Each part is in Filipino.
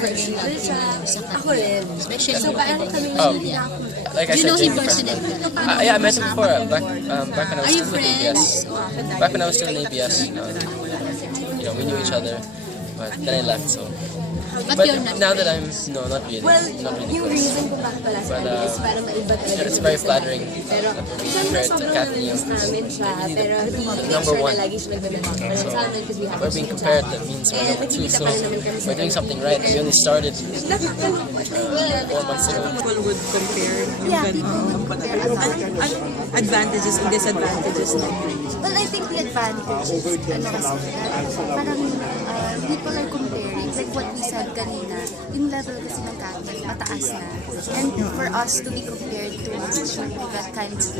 nag-single siya. Ako rin. So, parang kami Like I Do you said, know him Jamie, personally? yeah, I met him before, back when I was Are you still in friends? ABS. Back when I was still in ABS, we knew each other, but then I left, so. But you're not now that I'm, no, not really. Well, Not really yung close. reason kung bakit pala sa But, is para maiba talaga. It's very flattering Pero, that we're being siyempre, compared to sobrang Kathy namiss namin siya. Pero, hindi number sure one. na lagi siya nagbe-mention So, sa amin because we have we're being compared, that means we're number two, so we're doing something right. We only started 4 months ago. People would compare yung Yeah, ganun. people would compare a lot. Anong advantages and disadvantages na Well, I think the advantage is, parang people are comparing, like what we said kanina, yung level kasi ng Catholic, mataas na. And for us to be compared to that kind of, it's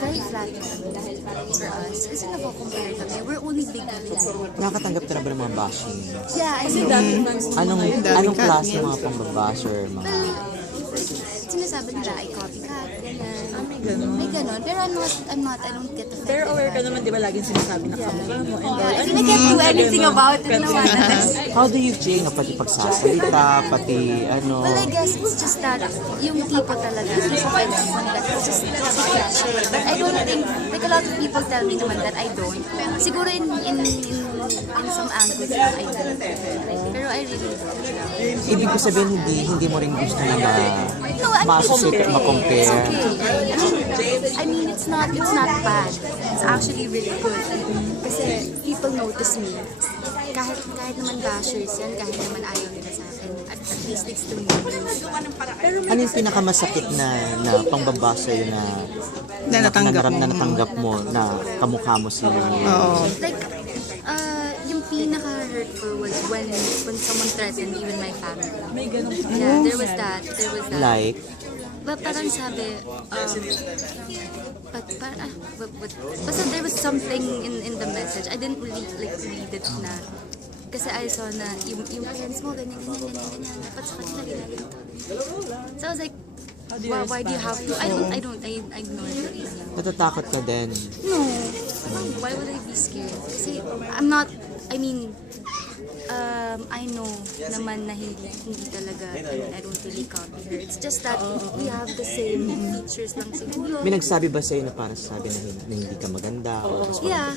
very flattering for us. Kasi nako-compare kami, we're only big lang. Nakakatanggap ka na ba ng mga bashing? Yeah, I mean, Anong klase ng mga pambabasher? Mga sinasabi nila ay copycat, ganyan. may ganun. May ganon. Pero I don't get offended. Pero aware ka naman, di ba, laging sinasabi na kamukha mo and all. I mean, I can't do anything about it naman. how do you change pati pagsasalita, pati ano? Well, I guess it's just that yung tipo talaga, tipo I don't want that. It's just but I don't think, like a lot of people tell me naman that I don't. Siguro in some angles I do. Pero I really don't. Ibig ko sabihin, hindi mo rin gusto na No, I mean, ma-associate it's at ma-compare. okay. I mean, it's not bad. It's actually really good. Kasi people notice me. Kahit naman bashers yan, kahit naman ayaw nila sa akin. At least they still notice. Ano yung pinakamasakit na pangbabasher na natanggap mo na kamukha mo si Like, yung pinaka-hurtful was when someone threatened me with my family. Yeah, there was that. like? Parang sabi, basta there was something in the message. I didn't really read it na. Kasi I saw na yung parents mo, ganyan. Dapat sa kanila ginagawa. So I was like, why do you have to? I ignore the reason. Natatakot ka din. No. Why would I be scared? Kasi I know naman na hindi talaga, I don't really copy her. It's just that we have the same features lang siguro. May nagsabi ba sa'yo na para sabi na hindi ka maganda? Yeah.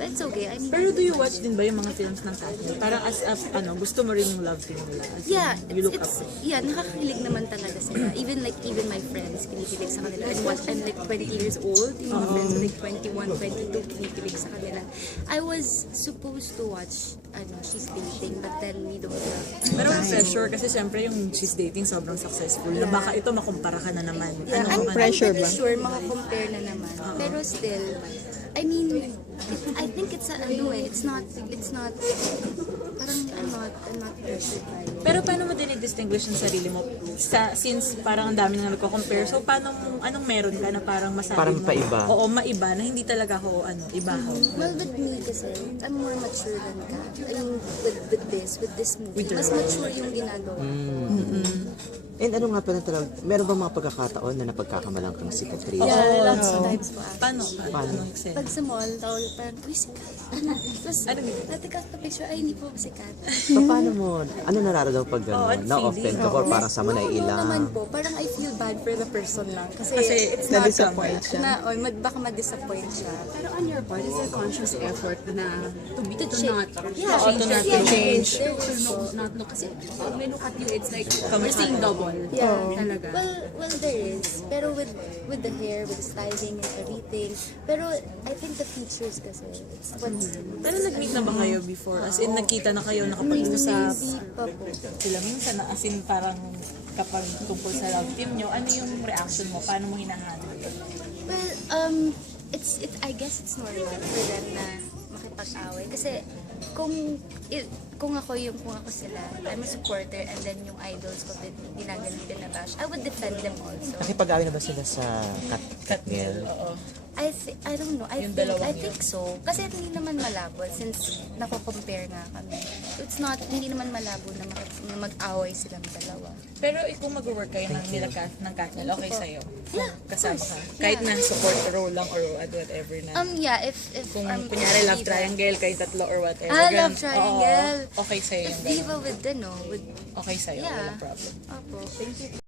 But it's okay. I mean, Pero do you watch din ba yung mga films ng Kathy? Parang gusto mo rin yung love team nila? yeah, You look up. nakakakilig naman talaga sila. Even my friends, kinikilig sa kanila. I'm like 20 years old. Yung mga friends ko like 21, 22, kinikilig sa kanila. I was supposed to watch, she's dating, but then we don't have. Pero may pressure kasi siyempre yung she's dating sobrang successful. Na baka ito makumpara ka na naman. Yeah, I'm pretty sure makakompare na naman. Pero still, I mean, I think it's not, parang I'm not pressured by it. Pero paano mo dinidistinguish yung sarili mo? Since parang ang dami nang nagko-compare, so anong meron ka na parang masabi Parang mo? paiba. Oo, maiba na hindi talaga ako iba ako. Well, with me kasi, I'm more mature than ka. I mean, with this movie, mas mature yung ginagawa. And ano nga pala talaga, meron ba mga pagkakataon na napagkakamalang kang si Catrice? Yeah, lots of times po. Paano? Anong eksena? Pag sa mall, parang, uy, sikat. Tapos, natikas na picture, ay, hindi po sikat. Paano mo, ano nararamdaman pag na-offend ka or parang sama na No naman ilang? po, parang I feel bad for the person lang. Kasi it's na-disappoint siya. Baka ma-disappoint siya. Pero on your part, is there conscious effort na to not change. not look? Kasi pag may look at you, it's like we're seeing double. Yeah. Talaga. Well, there is. Pero with the hair, with the styling and everything. Pero I think the features kasi, it's what's... Pero nag-meet na ba kayo before? As in, nakita na kayo, nakapag-usap? Hindi pa po. Sila minsan, as in, parang kapag tungkol sa love team nyo, ano yung reaction mo? Paano mo hinahandle? Well, I guess it's normal for them na makipag-away. Kasi kung ako sila, I'm a supporter and then yung idols ko ginaganon binabash, I would defend them also. Nakipag-away na ba sila sa Katniel? I don't know. I think so. Kasi hindi naman malabo since nako-compare nga kami. it's not, hindi naman malabo na, na mag-away silang dalawa. Pero kung mag-work kayo ng Katniel, okay sa'yo? Yeah, Kasama of ka? course. Kahit Yeah. na support role lang or whatever na. Yeah, if Kung if kunyari love diva- triangle, kayo tatlo or whatever. Ah, ganun. love triangle. Oo, okay sa'yo If yung diva ganun. with, with, Okay sa'yo, Yeah. walang problem. opo. Thank you po.